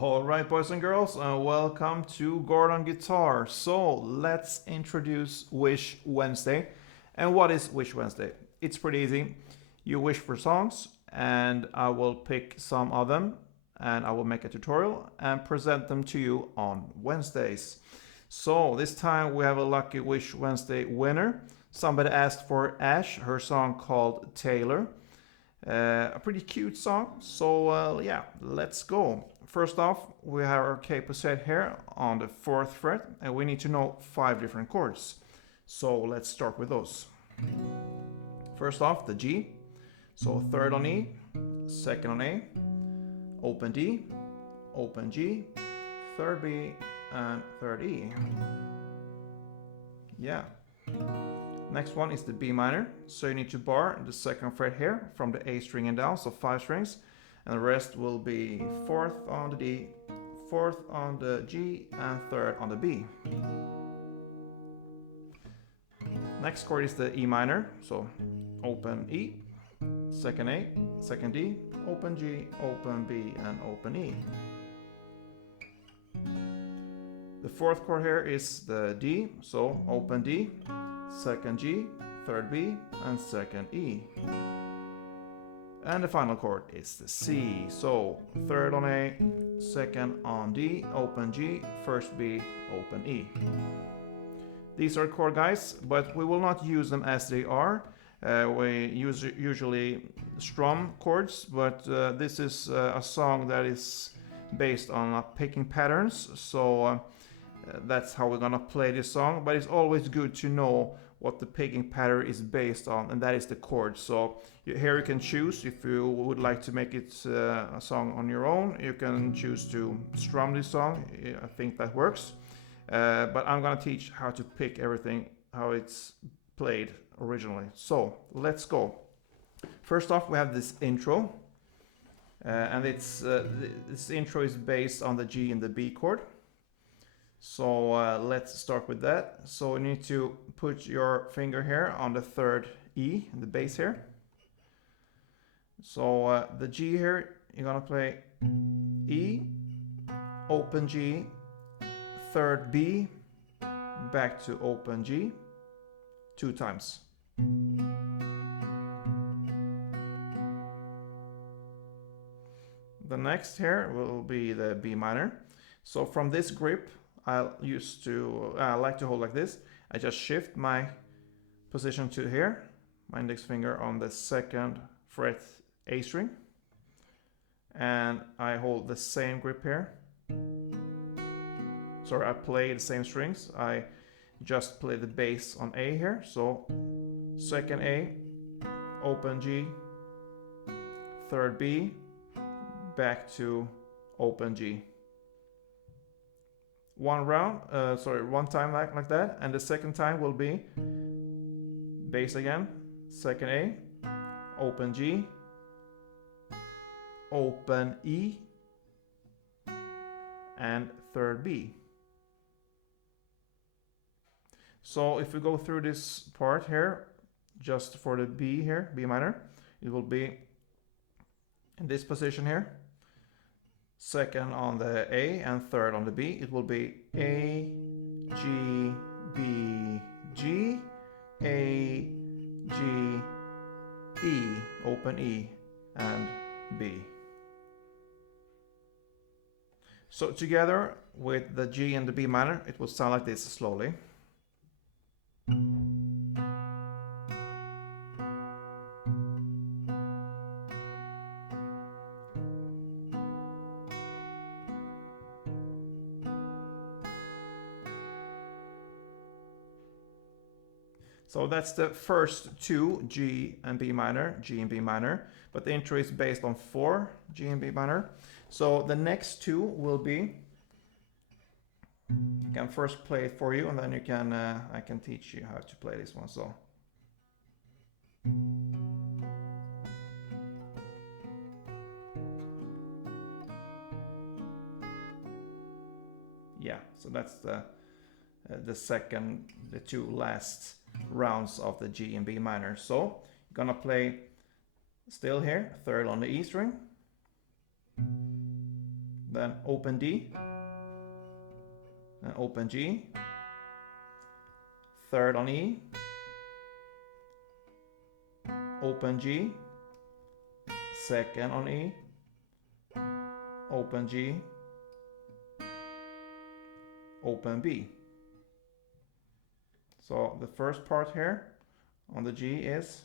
Alright, boys and girls, welcome to Gordon Guitar. So let's introduce Wish Wednesday. And what is Wish Wednesday? It's pretty easy. You wish for songs, and I will pick some of them, and I will make a tutorial and present them to you on Wednesdays. So this time we have a lucky Wish Wednesday winner. Somebody asked for Ashe, her song called Taylor. A pretty cute song, so yeah, let's go. First off, we have our capo set here on the 4th fret, and we need to know 5 different chords. So let's start with those. First off, the G, so 3rd on E, 2nd on A, open D, open G, 3rd B, and 3rd E. Yeah. Next one is the B minor, so you need to bar the 2nd fret here from the A string and down, so 5 strings, and the rest will be 4th on the D, 4th on the G, and 3rd on the B. Next chord is the E minor, so open E, 2nd A, 2nd D, open G, open B, and open E. The 4th chord here is the D, so open D, 2nd G, 3rd B, and 2nd E. And the final chord is the C, so 3rd on A, 2nd on D, open G, 1st B, open E. These are chord guides, but we will not use them as they are. We usually strum chords, but this is a song that is based on picking patterns, so that's how we're gonna play this song. But it's always good to know what the picking pattern is based on, and that is the chord. So here you can choose if you would like to make it a song on your own. You can choose to strum this song. I think that works. But I'm gonna teach how to pick everything, how it's played originally. So let's go. First off, we have this intro, and this intro is based on the G and the B chord. So let's start with that. So you need to put your finger here on the 3rd E, the bass here. So the G here, you're gonna play E, open G, 3rd B, back to open G, 2 times. The next here will be the B minor. So from this grip, I like to hold like this. I just shift my position to here, my index finger on the 2nd fret A string, and I hold the same grip here. Sorry, I play the same strings. I just play the bass on A here. So 2nd A, open G, 3rd B, back to open G. One time like that, and the second time will be bass again, 2nd A, open G, open E, and 3rd B. So if we go through this part here, just for the B here, B minor, it will be in this position here, 2nd on the A and 3rd on the B. It will be A, G, B, G, A, G, E, open E, and B. So together with the G and the B minor, it will sound like this slowly. So that's the first 2, G and B minor, G and B minor, but the intro is based on 4, G and B minor. So the next 2 will be, I can first play it for you, and then you can, I can teach you how to play this one. So. Yeah, so that's the 2 last rounds of the G and B minor. So you're gonna play still here, 3rd on the E string, then open D, and open G, third on E, open G, second on E, open G, open B. So the first part here on the G is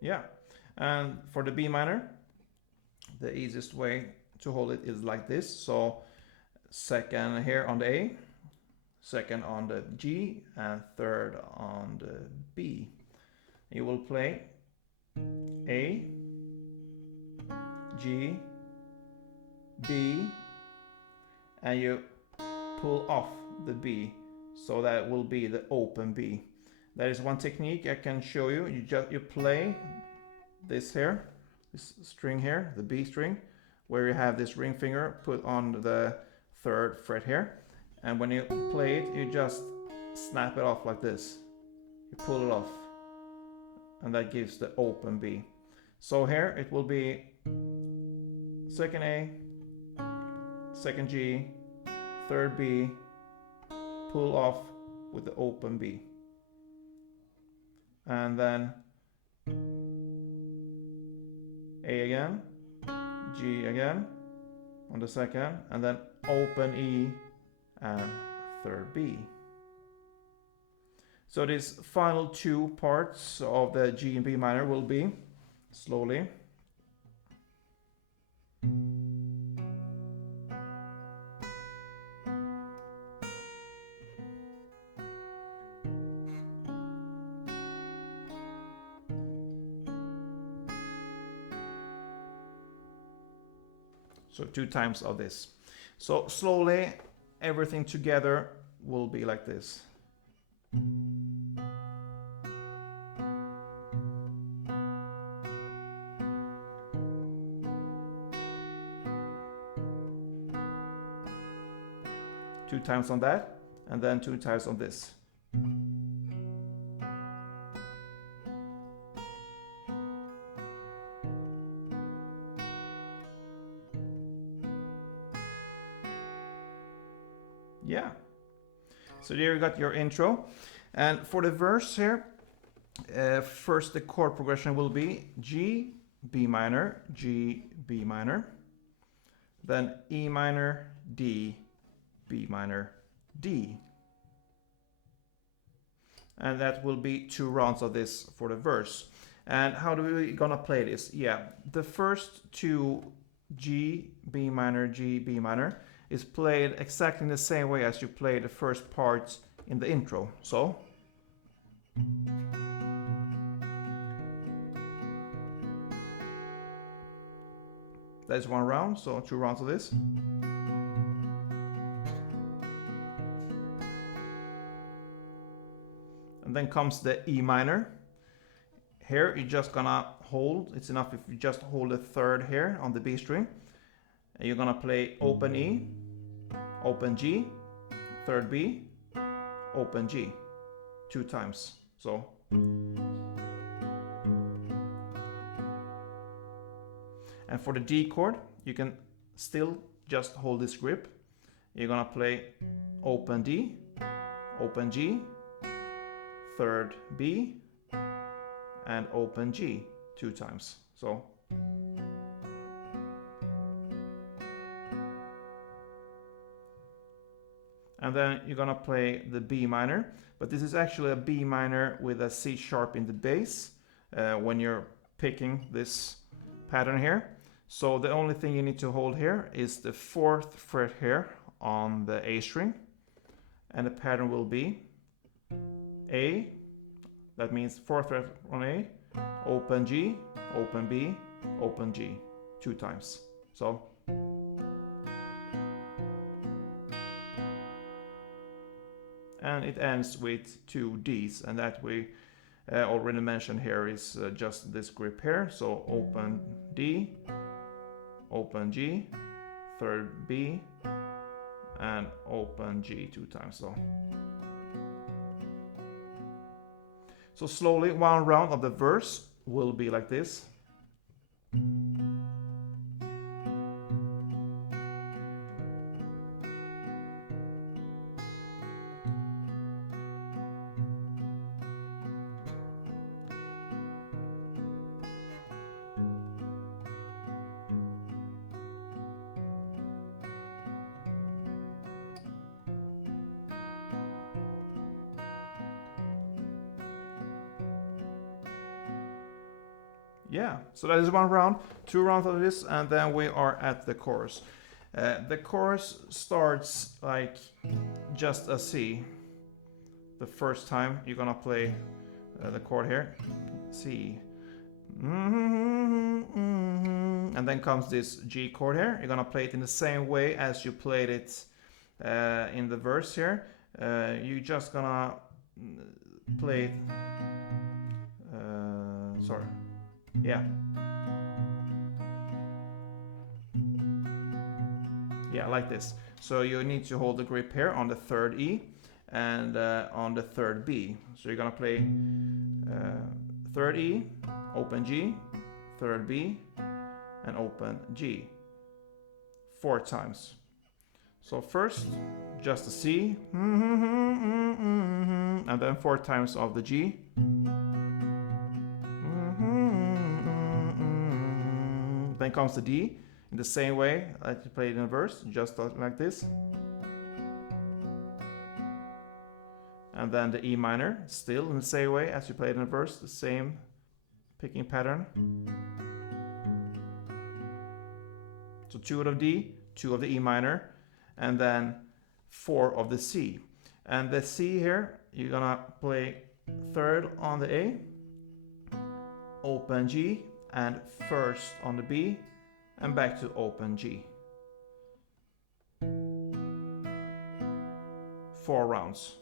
yeah. And for the B minor, the easiest way to hold it is like this. So second here on the A, second on the G, and third on the B. You will play A, G, B, and you pull off the B, so that will be the open B. That is one technique I can show you. You play this here, this string here, the B string, where you have this ring finger put on the third fret here, and when you play it, you just snap it off like this. You pull it off, and that gives the open B. So here it will be second A, second G, third B, pull off with the open B, and then A again, G again on the second, and then open E and third B. So these final two parts of the G and B minor will be slowly. So 2 times of this. So slowly everything together will be like this. Two times on that, and then 2 times on this. Yeah. So there you got your intro. And for the verse here, first the chord progression will be G, B minor, G, B minor, then E minor, D, B minor, D. And that will be 2 rounds of this for the verse. And how do we gonna play this? Yeah, the first 2 G, B minor, G, B minor is played exactly in the same way as you play the first parts in the intro. So that's 1 round, so 2 rounds of this. And then comes the E minor. Here you're just gonna hold, it's enough if you just hold the third here on the B string. And you're gonna play open E, open G, third B, open G, 2 times. So and for the D chord, you can still just hold this grip. You're gonna play open D, open G, third B, and open G 2 times. So and then you're gonna play the B minor, but this is actually a B minor with a C sharp in the bass when you're picking this pattern here. So the only thing you need to hold here is the 4th fret here on the A string, and the pattern will be A, that means 4th fret on A, open G, open B, open G 2 times. So and it ends with 2 Ds, and that we already mentioned here is just this grip here. So open D, open G, third B, and open G 2 times. So So slowly, one round of the verse will be like this. Yeah, so that is one round, 2 rounds of this, and then we are at the chorus. The chorus starts like just a C. The first time you're gonna play the chord here, C. And then comes this G chord here. You're gonna play it in the same way as you played it in the verse here. You're just gonna play it. Sorry. Yeah. Yeah, like this. So you need to hold the grip here on the third E and on the third B. So you're gonna play third E, open G, third B, and open G 4 times. So first, just a C, and then 4 times of the G. Then comes the D in the same way that you played in a verse, just like this. And then the E minor, still in the same way as you played in a verse, the same picking pattern. So 2 of the D, 2 of the E minor, and then 4 of the C. And the C here, you're gonna play third on the A, open G, and first on the B, and back to open G. 4 rounds.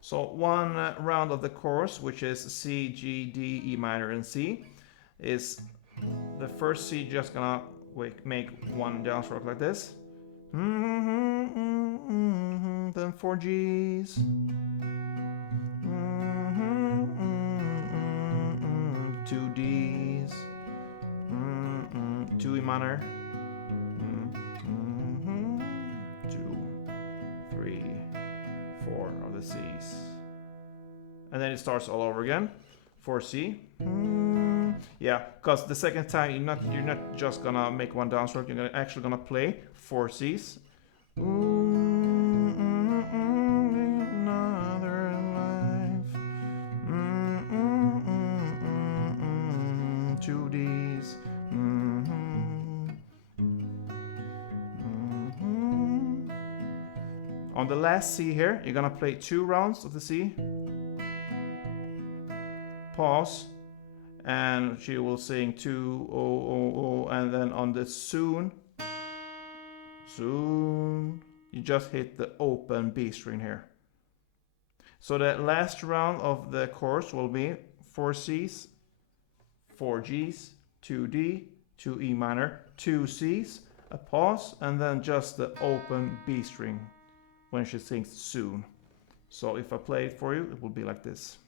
So one round of the chorus, which is C, G, D, E minor, and C, is the first C just gonna make one downstroke like this. Then 4 Gs. 2 Ds. 2 E minor. 2, 3, 4 of the Cs. And then it starts all over again. 4 C. Yeah, because the second time you're not just gonna make one downstroke, you're actually gonna play 4 Cs. Another life. 2 Ds. On the last C here, you're gonna play 2 rounds of the C. Pause, and she will sing 2 oh oh oh, and then on the soon, you just hit the open B string here. So the last round of the chorus will be 4 Cs, 4 Gs, 2 D, 2 E minor, 2 Cs, a pause, and then just the open B string when she sings soon. So if I play it for you, it will be like this.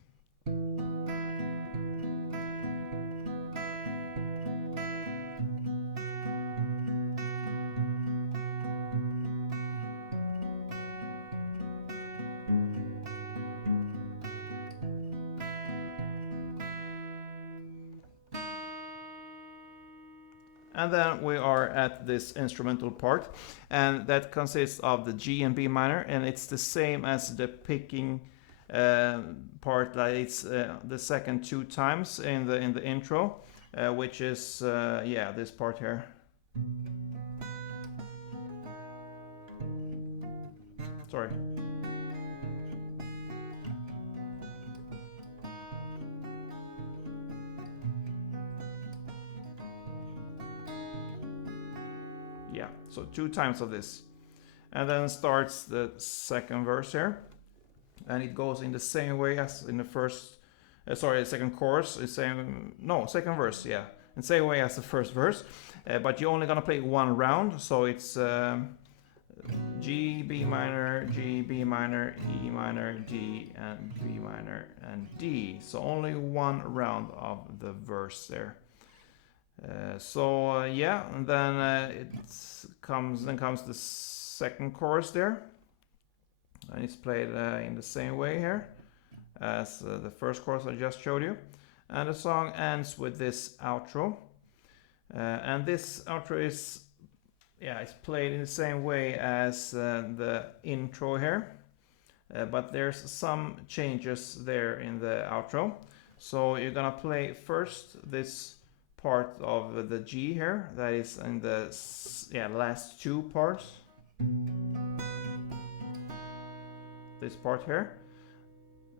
And then we are at this instrumental part, and that consists of the G and B minor, and it's the same as the picking part. That it's the second 2 times in the intro, which is yeah, this part here. Sorry. Yeah, so 2 times of this. And then starts the second verse here. And it goes in the same way as in the first, the second chorus. Second verse, yeah. In the same way as the first verse. But you're only gonna play 1 round, so it's G, B minor, G, B minor, E minor, D, and B minor, and D. So only one round of the verse there. Yeah, and then comes the second chorus there, and it's played in the same way here as the first chorus I just showed you, and the song ends with this outro, and this outro is it's played in the same way as the intro here, but there's some changes there in the outro. So you're gonna play first this part of the G here, that is in the last two parts. This part here.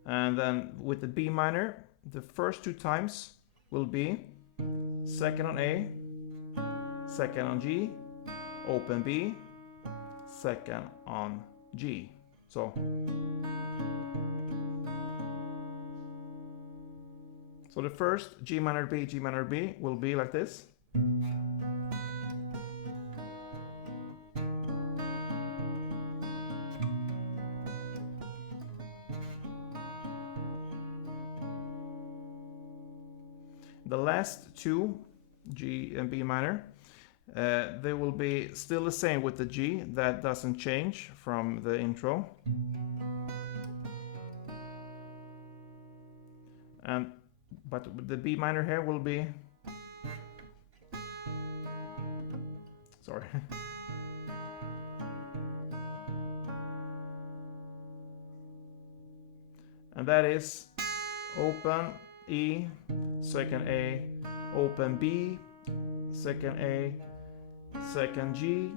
And then with the B minor, the first two times will be second on A, second on G, open B, second on G. So the first G minor B will be like this. The last two, G and B minor, they will be still the same with the G. That doesn't change from the intro. But the B minor here will be... Sorry. And that is open E, second A, open B, second A, second G,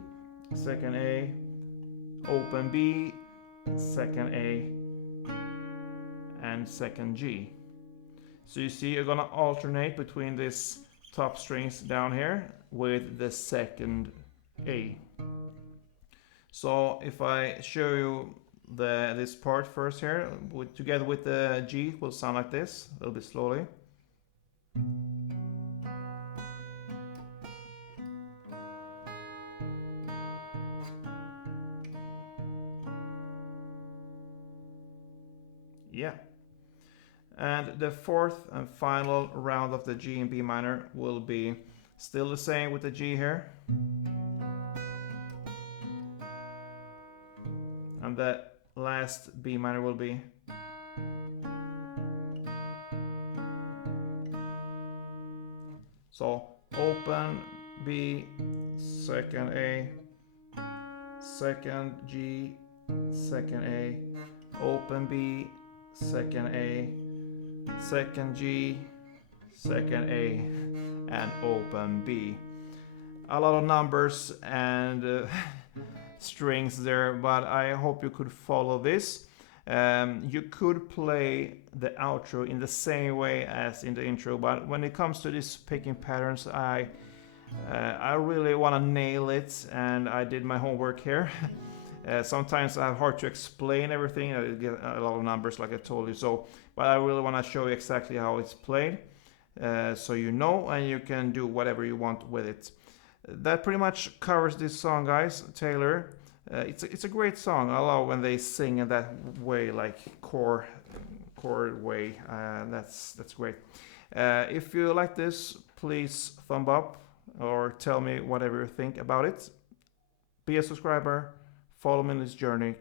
second A, open B, second A, and second G. So you see you're gonna alternate between these top strings down here with the second A. So if I show you this part first here, together with the G, it will sound like this, a little bit slowly. Yeah. And the fourth and final round of the G and B minor will be still the same with the G here. And the last B minor will be. So open B, second A, second G, second A, open B, second A, second G, second A, and open B. A lot of numbers and strings there, but I hope you could follow this. You could play the outro in the same way as in the intro, but when it comes to these picking patterns, I really want to nail it, and I did my homework here. Sometimes I have hard to explain everything. I get a lot of numbers, like I told you. So, but I really want to show you exactly how it's played, so you know, and you can do whatever you want with it. That pretty much covers this song, guys. Taylor. It's a great song. I love when they sing in that way, like chord way. That's great. If you like this, please thumb up or tell me whatever you think about it. Be a subscriber. Follow me in this journey.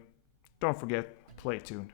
Don't forget, play tuned.